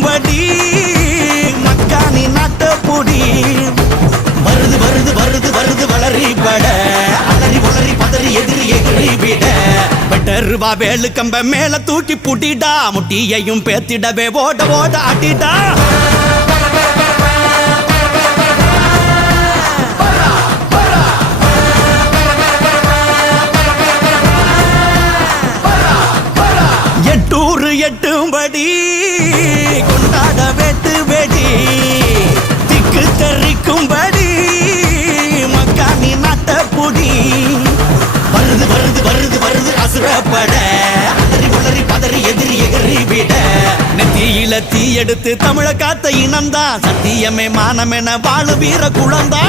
தெரிக்கும்படி மக்கானி நாட்ட பொடி வருது வருது வருது வருது வளரி பட அலறி வளரி பதறி எதிரி எகிரி விட பெட்டருவா வேலு கம்ப மேல தூக்கி புட்டிடா முட்டியையும் பேத்திடவே ஓட ஓட அடிடா எட்டூரு எட்டும்படி கொண்டாட வெட்டு வெடி திக்கு தெரிக்கும்படி மக்கானி நாட்ட பொடி வருது வருது வருது வருது அசுரப்பட அலறி உளறி பதறி எதிரி எகிரி விட நெத்தியில தீ எடுத்து தமிழ காத்த இனம்தான் சத்தியமே மானமென வாழு வீர குழந்தா